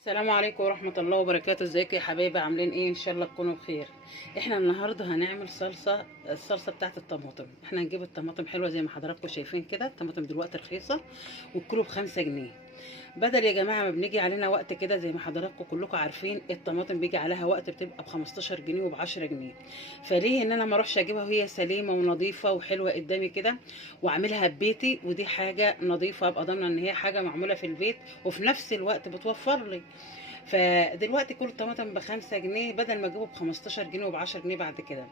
السلام عليكم ورحمة الله وبركاته. ازيكم يا حبايبي؟ عاملين ايه؟ ان شاء الله تكونوا بخير. احنا النهارده هنعمل الصلصة بتاعت الطماطم. احنا هنجيب الطماطم حلوة زي ما حضراتكم شايفين كده. الطماطم دلوقتي رخيصة والكيلو ب5 جنيه. بدل يا جماعة ما بنيجي علينا وقت كده زي ما حضراتكم كلكم عارفين الطماطم بيجي عليها وقت بتبقى ب15 جنيه وب10 جنيه. فليه ان انا ما اروحش اجيبها وهي سليمة ونظيفة وحلوة قدامي كده واعملها ببيتي، ودي حاجة نظيفة ابقى ضامنة ان هي حاجة معمولة في البيت وفي نفس الوقت بتوفر لي. فدلوقتي كل طماطم ب5 جنيه بدل ما اجيبه ب15 جنيه وب10 جنيه بعد كده.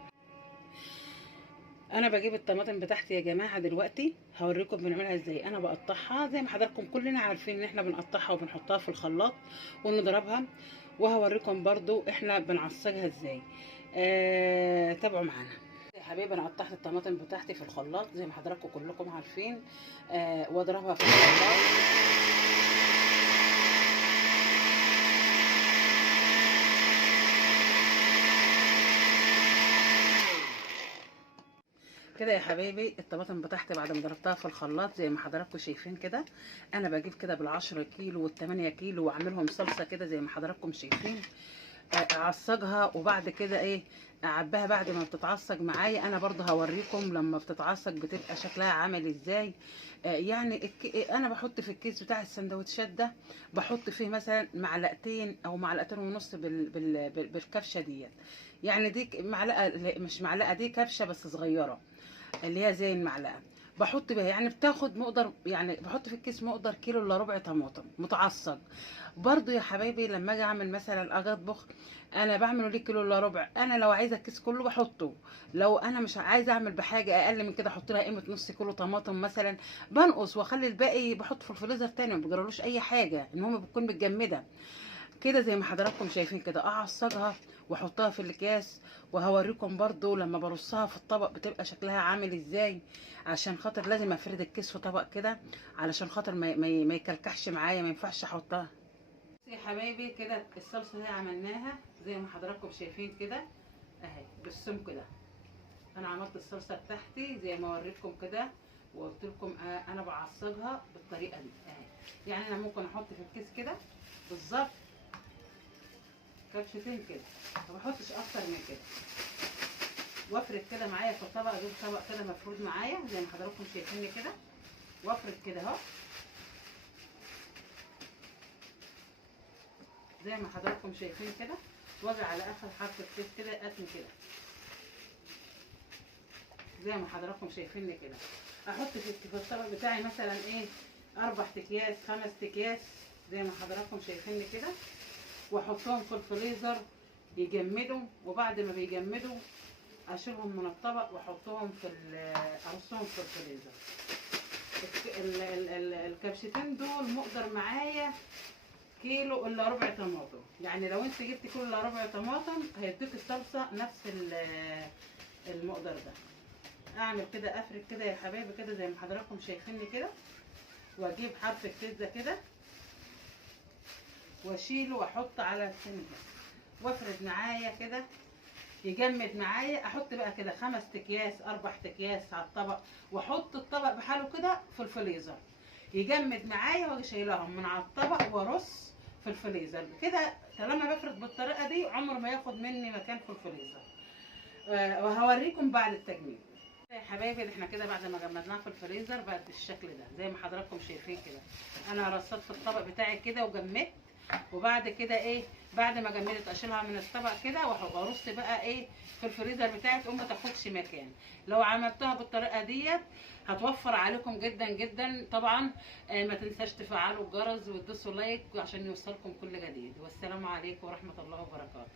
انا بجيب الطماطم بتاعتي يا جماعه. دلوقتي هوريكم بنعملها ازاي. انا بقطعها زي ما حضراتكم كلنا عارفين ان احنا بنقطعها وبنحطها في الخلاط ونضربها، وهوريكم برضو احنا بنعصجها ازاي. تابعوا معانا يا حبيبي. انا قطعت الطماطم بتاعتي في الخلاط زي ما حضراتكم كلكم عارفين، واضربها في الخلاط كده يا حبايبي. الطماطم بتاعتي بعد ما ضربتها في الخلاط زي ما حضراتكم شايفين كده، انا بجيب كده بال10 كيلو وال8 كيلو واعملهم صلصه كده زي ما حضراتكم شايفين. اعصجها وبعد كده ايه اعبيها بعد ما بتتعصج معايا. انا برضو هوريكم لما بتتعصج بتبقى شكلها عامل ازاي. يعني انا بحط في الكيس بتاع السندوتشات ده، بحط فيه مثلا معلقتين او معلقتين ونص بالكبشه ديت. يعني دي معلقه، مش معلقه، دي كبشه بس صغيره اللي هي زي المعلقه. بحط بيها يعني بتاخد مقدار، يعني بحط في الكيس مقدار كيلو الا ربع طماطم متعصج. برضو يا حبايبي لما اجي اعمل مثلا اجي اطبخ، انا بعمله ليه كيلو الا ربع. انا لو عايزه الكيس كله بحطه، لو انا مش عايزه اعمل بحاجه اقل من كده احط لها قيمه نص كيلو طماطم مثلا، بنقص واخلي الباقي بحطه في الفريزر تاني. ما بيجرالوش اي حاجه، المهم بتكون متجمده كده زي ما حضراتكم شايفين كده. اعصجها واحطها في الاكياس، وهوريكم برضو لما برصها في الطبق بتبقى شكلها عامل ازاي. عشان خاطر لازم افرد الكيس في طبق كده علشان خاطر ما يكلكحش معايا، ما ينفعش احطها. يا حبايبي كده الصلصه دي عملناها زي ما حضراتكم شايفين كده اهي بالسمك ده. انا عملت الصلصه بتاعتي زي ما وريتكم كده وقلت لكم انا بعصجها بالطريقه دي اهي. يعني انا ممكن احط في الكيس كده بالظبط كبشتين كده، ما بحطش اكتر من كده، وافرد كده معايا في الطبق. اجيب طبق كده مفرود معايا زي ما حضراتكم شايفيني كده، وافرد كده اهو زي ما حضراتكم شايفين كده، واجي على اخر حرف الكيس كده اتني كده زي ما حضراتكم شايفيني كده. احط في الطبق بتاعي مثلا ايه 4 اكياس 5 اكياس زي ما حضراتكم شايفيني كده، واحطهم في الفريزر يجمدوا. وبعد ما بيجمدوا اشيلهم من الطبق واحطهم ارصهم في الفريزر. الكبشتين دول مقدر معايا كيلو الا ربع طماطم. يعني لو انت جبت كيلو الا ربع طماطم هيديك الصلصه نفس المقدار ده. اعمل كده افرد كده يا حبايبي كده زي ما حضراتكم شايفيني كده، واجيب حرف الكيس ده كده واشيله واحط على السن وافرد معايا كده يجمد معايا. احط بقى كده 5 اكياس 4 اكياس على الطبق، واحط الطبق بحاله كده في الفريزر يجمد معايا، واجي شايلهم من على الطبق وارص في الفريزر كده. طالما بفرد بالطريقه دي عمر ما ياخد مني مكان في الفريزر. وهوريكم بعد التجميد يا حبايبي. احنا كده بعد ما جمدناها في الفريزر بقت بالشكل ده زي ما حضراتكم شايفين كده. انا رصيت في الطبق بتاعي كده وجمدت، وبعد كده ايه بعد ما جمدت اشيلها من الطبق كده وارص بقى ايه في الفريزر بتاعي تقوم ما تاخدش مكان. لو عملتها بالطريقه ديت هتوفر عليكم جدا جدا طبعا. ما تنساش تفعلوا الجرس وتدوسوا لايك عشان يوصلكم كل جديد. والسلام عليكم ورحمه الله وبركاته.